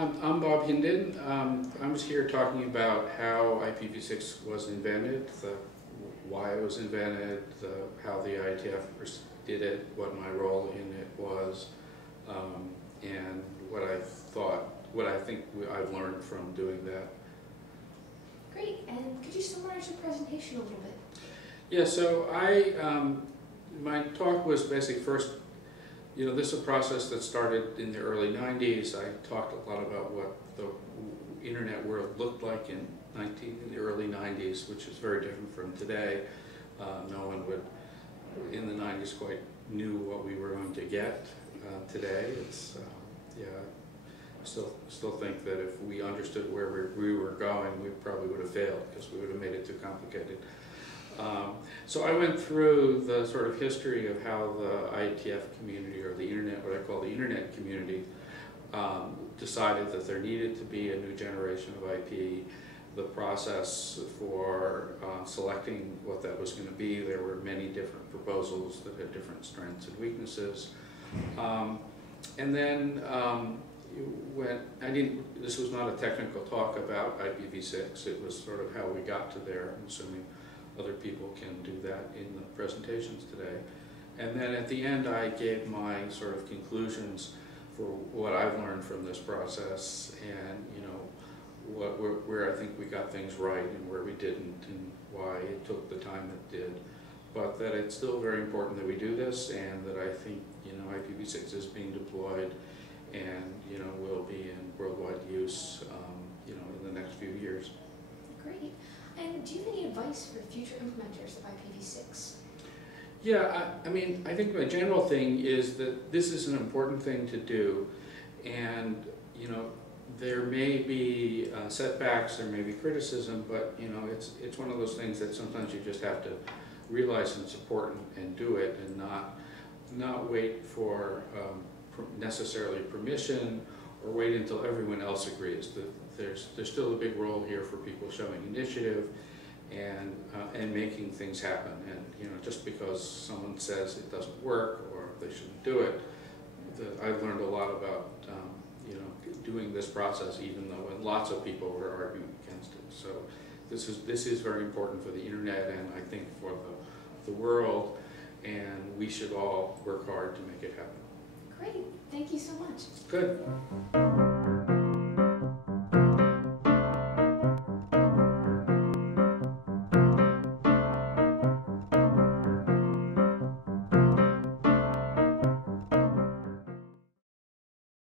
I'm Bob Hinden. I was here talking about how IPv6 was invented, why it was invented, how the IETF did it, what my role in it was, and what I think I've learned from doing that. Great, and could you summarize your presentation a little bit? Yeah, so my talk was basically first, this is a process that started in the early 90s. I talked a lot about what the internet world looked like in the early 90s, which is very different from today. No one in the 90s quite knew what we were going to get today. I still think that if we understood where we were going, we probably would have failed because we would have made it too complicated. So I went through the sort of history of how the IETF community, or the internet, what I call the internet community, decided that there needed to be a new generation of IP. The process for selecting what that was going to be, there were many different proposals that had different strengths and weaknesses. And then this was not a technical talk about IPv6, it was sort of how we got to there. I'm assuming other people can do that in the presentations today. And then at the end I gave my sort of conclusions for what I've learned from this process, and where I think we got things right and where we didn't, and why it took the time it did. But that it's still very important that we do this, and that I think IPv6 is being deployed and will be in worldwide use in the next few years. Great. And do you have any advice for future implementers of IPv6? Yeah, I think my general thing is that this is an important thing to do, and there may be setbacks, there may be criticism, but it's one of those things that sometimes you just have to realize it's important and do it, and not wait for necessarily permission or wait until everyone else agrees. There's still a big role here for people showing initiative and making things happen. And just because someone says it doesn't work or they shouldn't do it, I've learned a lot about doing this process, even though lots of people were arguing against it. So this is very important for the internet, and I think for the world, and we should all work hard to make it happen. Great, thank you so much. Good.